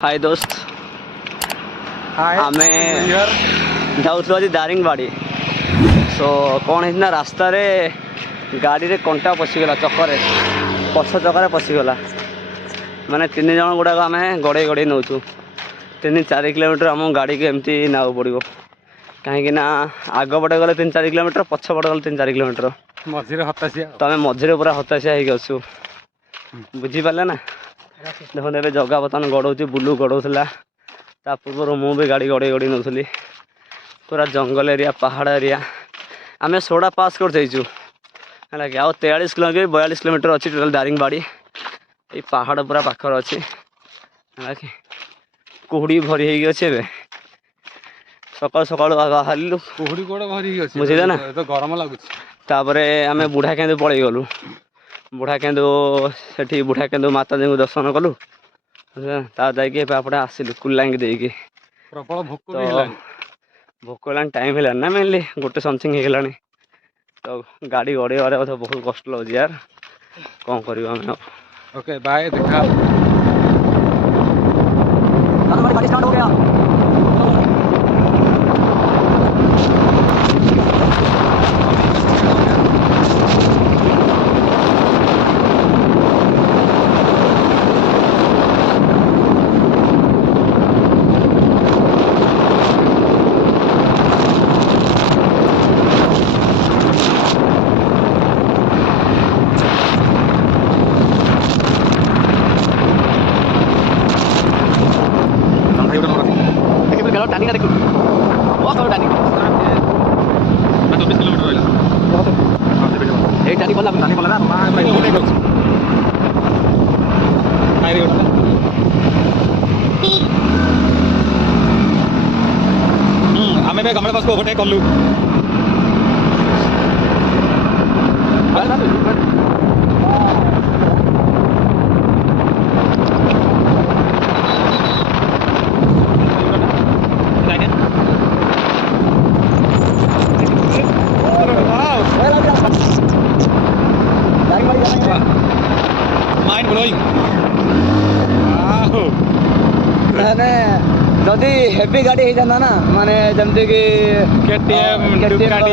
हाय दोस्त आमे जाऊँ आज दारिंगबाड़ी सो कौन है रास्ता रे गाड़ी रे कंटा पशिगला चक्कर पछ चक्कर पशिगला माने 3 जन गुड़ाक आम गड़े गड़े नौचु 3-4 किलोमीटर आम गाड़ी के एमती ना पड़ो कहीं आग पटे गले 3-4 किलोमीटर पछ पटे गले 3-4 किलोमीटर मझे हताशिया तो आम मझे पूरा हताशिया हो बुझीपारे ना देखो ए जगह बर्तमान गड़ौची बुलू गड़ौला ता पूर्व मु भी गाड़ी गड़े गड़ी नौली पूरा जंगल एरिया पहाड़ एरिया आम सोडा पास कर जाइचु है कि आउ 43 किलोमीटर 42 किलोमीटर अच्छी टोटाल दारिंगबाड़ी ये पहाड़ पूरा पाखर अच्छी है कि कुहुड़ी भरी अच्छे सकाल सकाल बाहर कुहुड़ी गोड़ भरी बुझे ना तो गरम लगुच आम बुढ़ा केन्दु पलि गलु बुढ़ा केन्दु से बुढ़ा केन्दु माता जी को दर्शन कलु तापटे आसिलु कुलांगी देकी प्रबल भोक तो भोक टाइम है ना मेनली गोटे समथिंग हो तो गाड़ी गड़े गड़े तो बहुत कष्ट लगे यार कौन कर ओके बाय देखा गाड़ी स्टार्ट हो गया टानिंग देखो बहुत करो टानिंग 24 किलोमीटर ये टानिंग बोला टानिंग बोला ना आमे बे गमले पास को ओवरटेक करलु माइंड ब्लोइंग मैंने जदि हेवी गाड़ी हो जाता ना माने जमती कि KTM Ducati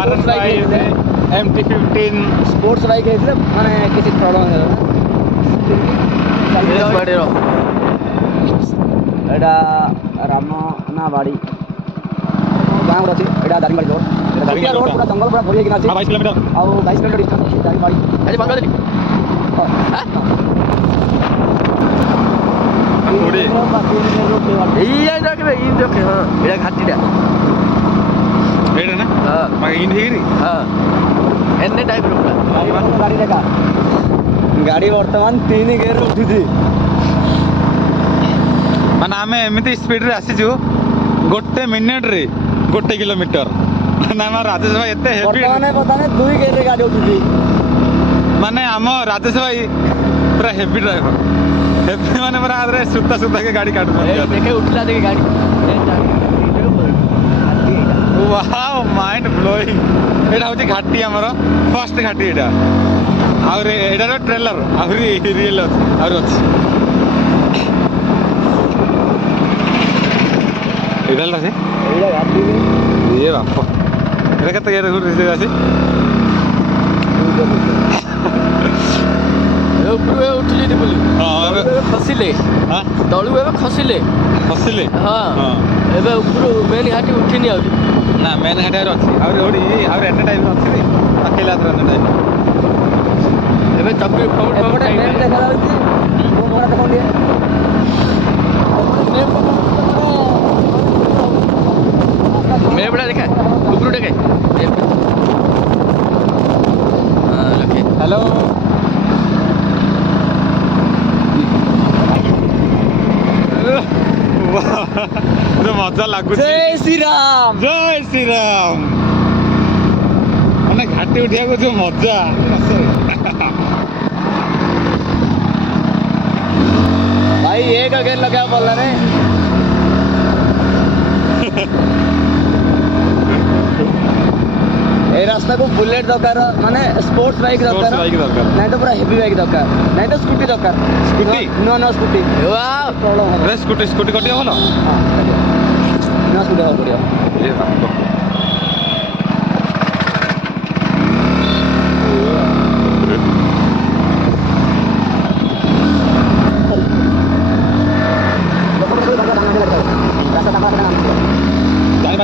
R15 MT15 sports bike है माने किसी प्रॉब्लम है एटा रामना बाड़ी गाँव अच्छी एटा दारिंगबाड़ी रोड पूरा जंगल पूरा भरी 22 किलोमीटर और 22 किलोमीटर डिस्टेंस दारिंगबाड़ी अरे बंद कर गाड़ी बर्तमान 3 गेर उठी माने आमे एमती स्पीड रे आसीजु गोटे मिनिट रे 1 किलोमीटर माने हम राजेश भाई एते हेवी पता नहीं 2 गेर रे गाड़ी उठी माने हम राजेश भाई पूरा हेवी ड्राइवर हेवी माने पूरा आदरे सुता सुता के गाड़ी काट देखे उठला देखे गाड़ी वाओ माइंड ब्लोइंग एटा होची घाटी हमर फर्स्ट घाटी एटा और एटार ट्रेलर आहुरी रियल और अछि एटा लासे एटा घाटी ये बाप एटा कते गेर गुड रिसे आसी ऊपर उठली दी बोली हां खसिले हां तळु एबे खसिले हां एबे ऊपर मेन घाटी उठिनी आउली ना मेन घाटी और अछि और ओडी और एटा टाइप अछि रे अकेला तरह टाइप एबे चक्री फौट फौट टाइप देखा जाउची वो मोरा देखो लिए मैं बड़ा देखा ऊपर देखे हां लखे हेलो तो मजा लागु जय श्री राम माने घाटी उठिया को जो मजा भाई एक गेर लगा बोल रे ए रास्ता को बुलेट दरकार माने स्पोर्ट्स बाइक दरकार नहीं तो पूरा हेवी बाइक दरकार नहीं तो स्कूटी दरकार स्कूटी नो स्कूटी वाह प्रॉब्लम रे स्कूटी कटी होला हां नो स्कूटी हो बढ़िया ये बाप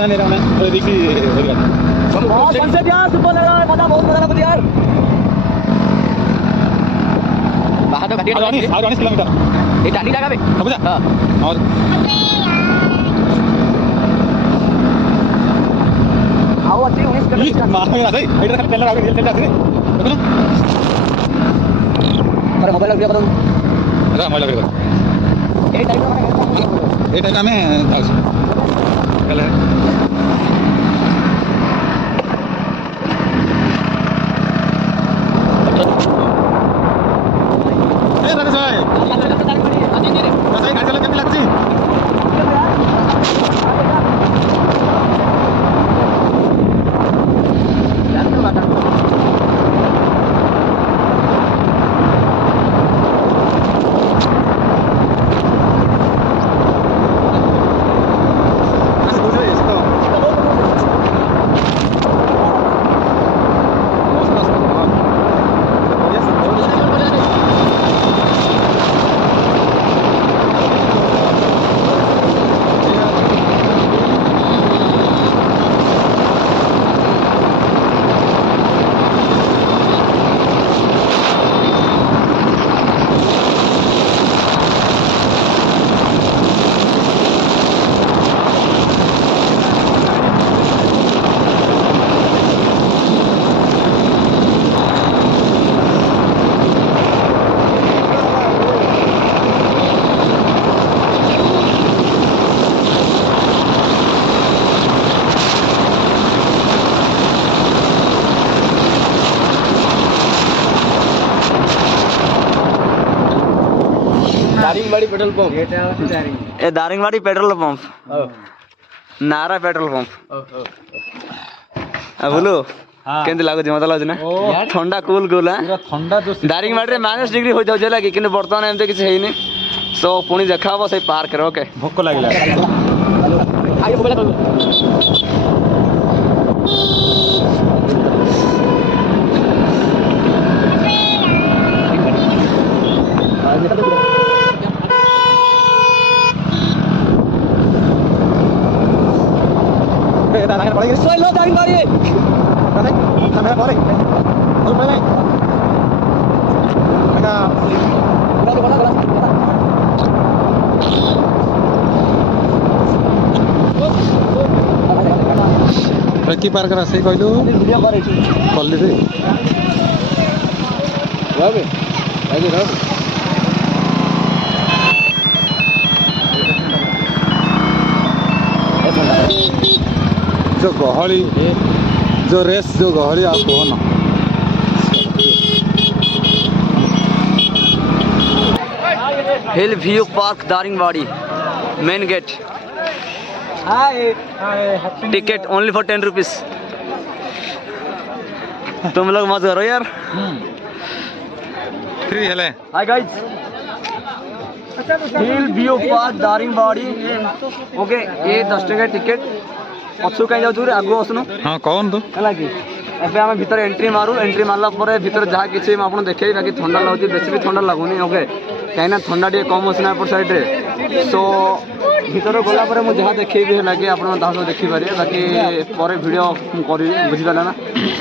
नहीं रहा मैं देखी सनसेट यार सुपर लग रहा है पता बहुत मजा लगा यार बाहर तो गाड़ी 19 किलोमीटर ये डांडी लगा बे अब जा हां और आओ अच्छी 19 किलोमीटर मां मेरा सही इधर खाली चल रहा है चल जा देखो ना अरे मोबाइल लग गया करो अरे मोबाइल लग गया ये टाइम में कल है दारिंगबाड़ी पेट्रोल पंप ए दारिंगबाड़ी पेट्रोल पंप नारा पेट्रोल पंप बोलो केंति लागुଛି मजा लागुଛି ना ठंडा कूल कूल पूरा ठंडा जो दारिंगबाड़ी रे -डिग्री हो जाउछ लागी कि वर्तमान एमते किछ हेइनी सो पुणी देखा हबो से पार्क रे ओके भोक लागला सोई लो दारिंगबाड़ी kamera pare और पहले की पार्क रास्ते कहलु वीडियो करे छु कल्ली रे बाबे आगे रह जो गहली जो रेस जो गहली आप कहो ना hill view park Daringbadi main gate ticket only for 10 rupees तुम लोग मत करो यार फ्री है hi guys hill view park Daringbadi okay ये 10 टका टिकट पछु कहीं जाऊ रे आगो असनु हां कौन तो हला की एबे हम भीतर एंट्री मारला परे भीतर जहा किछि मैं आपन देखै बाकी ठंडा लागुची बेसी भी ठंडा लागुनी ओके कहीं ठंडा टे कम अछि ना पर साइड रे सो भीतर गला परे मु जहा देखै भी लागे आपन दास देखि पारे बाकी परे वीडियो करी बुझि पाला ना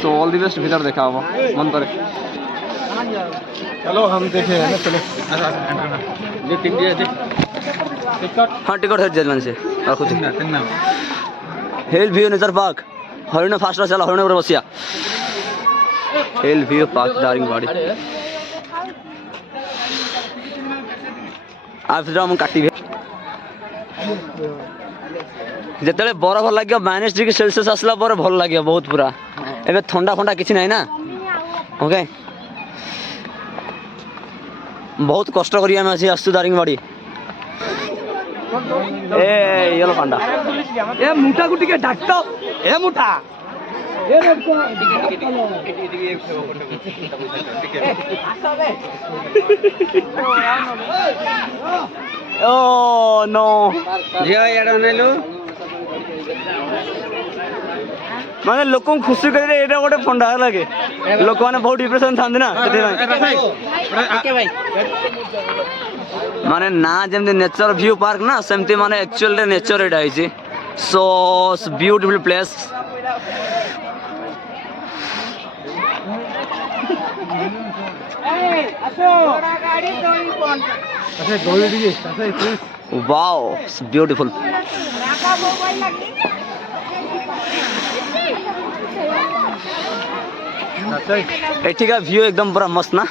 सो ऑल द बेस्ट भीतर देखा हो मन करे चलो हम देखे हैं ना चलो ये तीन दिए थे टिकट हां टिकट है जलन से रखो तीन नाम हिल व्यू नेचर पार्क हरिण फास्ट चला हरिण ऊपर बसिया हिल व्यू पार्क दारिंगबाड़ी आप हम काटी जिते बरफ लगे -डिग्री आसला भल लगे बहुत पूरा एबे ठंडा फंडा किसी ना ओके बहुत कष्ट करी आसु दारिंगबाड़ी ए येलो पांडा ए मुठा को टिके doctor A Mutha O no ଝିଅ ଇଆଡ଼େ ଅନେଇଲୁ। ମାନେ ଲୋକଙ୍କୁ ଖୁସି କରିଲେ ଏଇଟା ଗୋଟେ ଫଣ୍ଡା ହେଲା କି ଲୋକମାନେ ବହୁତ ଡିପ୍ରେସନ୍ ଥାନ୍ତି ନା ସେଥିପାଇଁ ମାନେ ନା ଯେମିତି ନେଚର ଭ୍ୟୁ ପାର୍କ ନା ସେମିତି ମାନେ ଆକ୍ଚୁଆଲି ନେଚର ଏଇଟା ହେଇଛି so beautiful place. Wow, it's beautiful. एठिका व्यू एकदम पूरा मस्त ना।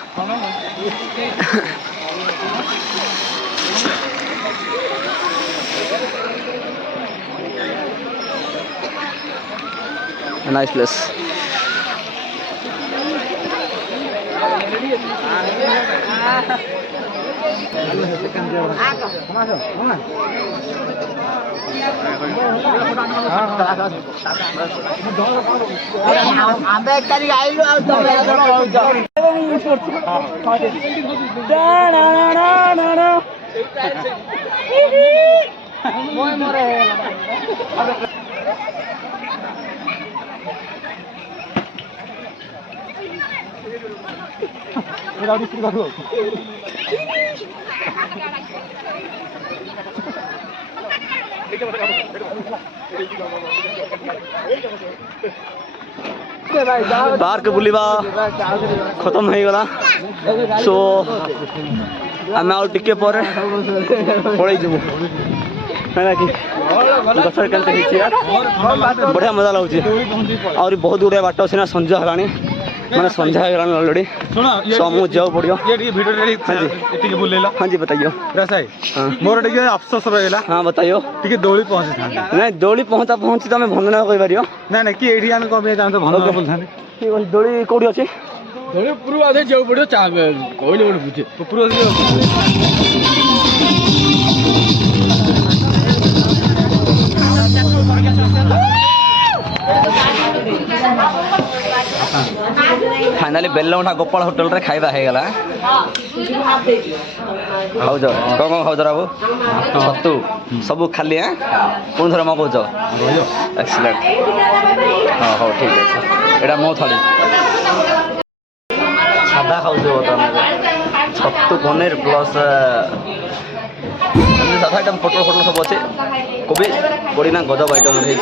Nice place. पार्क बुलिबा खत्म हो गला सो आम आउ टिके पर पड़े जीवु है कि गछर केनते यार बढ़िया मजा लगुच और बहुत गुड़े बाट सीना संजा हलानी मैंने संजा हो ऑलरेडी सो मुझे जाओ पड़ियो हाँ जी बताइयो मोर टिके अफसोस रहिला। हाँ बताइयो टिके दौड़ी पहुंची था नहीं दौड़ी पहुंची तो आम भंडना कही पार ना ना कि एठी आमे कमे जान तो भन बोल थाने दौड़ी कौटी अच्छी ଦୋଳି ଉପରୁ ଆଧେ ଯିବାକୁ ପଡ଼ିବ ଚା କହିଲେ ଗୋଟେ ବୁଝେ ଉପରୁ फाइनाली बेलौंठा गोपाल होटल रे खाइबा हो गला खाऊज कौन खाऊज बाबू छतु सब खाली हाँ पुणी थर मगौच एक्सीलेंट हाँ हाँ ठीक है एटा मो थाली सादा खाऊज बर्तमान छतु पनीर प्लस सादा आइटम पटल फटल सब अच्छे कोबी बड़ी ना गजब आइटम है